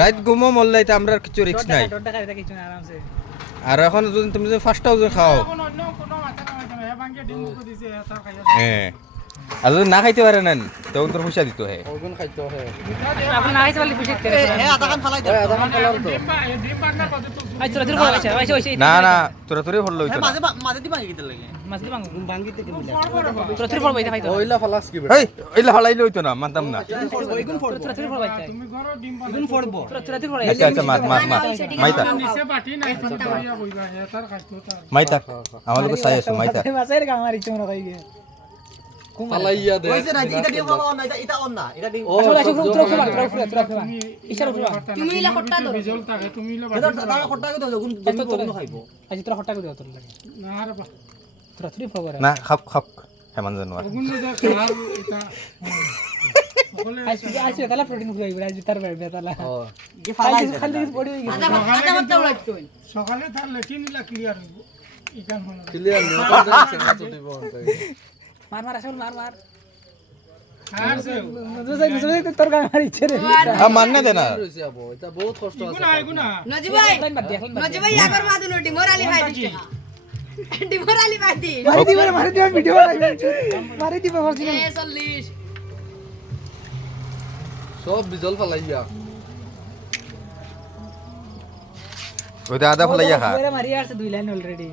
রাত ঘুমো মরলে এটা আমরা কিছু রিস্ক নাই আর এখন যদি তুমি যদি 5000 খাও হ্যাঁ আর যদি না খাইতে পারে নেন তখন তোর পয়সা দিতে হয় না না তোরা তোরে হল লইতো ওইলা হলাই লইতো না মানতাম না আচ্ছা আচ্ছা মাইতা মাইতা আমার লোক চাই আছো মাইতা পালাইয়া দে কইছে না এটা দিও বাবা না এটা অন না এটা দিও তুমি ইলা খট্টা দাও রিজাল্ট থাকে তুমি ইলা বাবা দাও খট্টা কো দাও গুণ গুণ খাইবো আজ তোরা খট্টা কো দাও তোর লাগে না রে বাবা তোরা তুই ফগর না খাপ খাপ হেমান জানোয়ার গুণ দে খাল এটা আজ তালা প্রোটিন খুই আজ তার বাইরে তালা যে ফালাই খালি পড়ি হই গেছে আধা ঘন্টা উড়াইতো সকালে তার লেকিন ইলা ক্লিয়ার হইব ইকান হল ক্লিয়ার নিও কাছে কাছে দিব মার মার আসল মার মার আর সে দুসাই তোর গান মারিছে রে মাননা দেনা রইছে আবো এটা বহুত কষ্ট আছে গুনা নজি ভাই নজি ভাই আগর মাদু নটি মোরালি ভাই দিছে ডিমোরালি ভাই দি মারি দিবা ভিডিও মারি দিবা বলছিলাম 40 সব বিজল পালাইয়া ওইটা আদা ফলাইয়া খা ওরে মারি আসছে দুই লাইন অলরেডি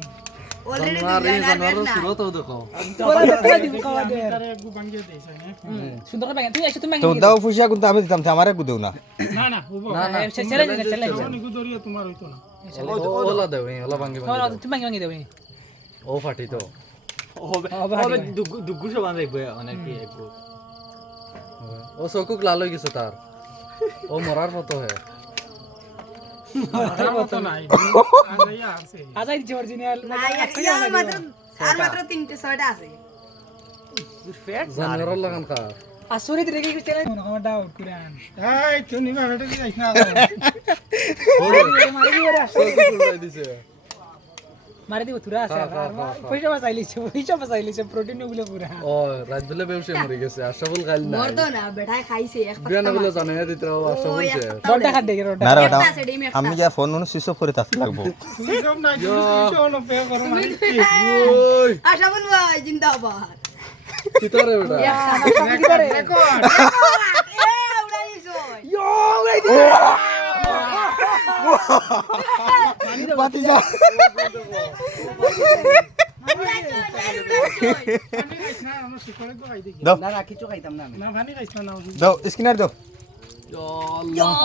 অলরেডি মারি জানোয়ার সুরত দেখো তোরা তোরা দিব খাওয়া দে তারে একটু ভাঙিয়ে দেইছ না সুন্দর ভাঙা তুই এসে তুমি তো দাও পয়সা কিন্তু আমি দিতাম আমারে গুদেও না না না হবো না না চ্যালেঞ্জ না চ্যালেঞ্জ নিকু দরিয়া তোমার হইতো না ওলা দেও ওলা ভাঙি ভাঙি তুমি ভাঙি দেবে ও ফাটি তো হবে দুগু সমান রাখবো অনেক কি ও চকুক লাল হয়ে গেছে তার ও মরার মতো হে আর মতো নাই আজাইয়া আছে আজাই দিছে অরিজিনাল না ইয়া মাত্র আর মাত্র 6টা আছে জানোয়ার লাগান খা আসরে দিলে কি চ্যালেঞ্জ আমার ডাউট কুরআন এই তুমি বাবাটা কি যাইছ না মারি দিবে আসরে চকুক উল্টাই দিছে মারি দিব তুরা আছে পয়সা বাঁচাইলিছে প্রোটিন গুলো পুরা ও রাত দিলে বেউসে মরে গেছে আশাফুল খাইল না মরতো না বেটাই খাইছে এক বিয়ানা বলে জানে দিতে ও আশাফুল সে ডলটা খাট দেখে রোটা না রে ওটা আমি যা ফোন নুন সুইচ অফ করে থাকতে লাগবো তুমি সব নাই তুমি শোনো পে করো মানে ওই আশাবুল ভাই জিন্দাবাদ কি তোরে বেটা দেখো এ উড়াইছো ইয়ো উড়াই দিছে বাতি যা পানি খাইছ না আমরা শিখরে তো খাই দেখি দাও না কিছু খাইতাম না না পানি খাইছ না দাও স্ক্যানার দাও আল্লাহ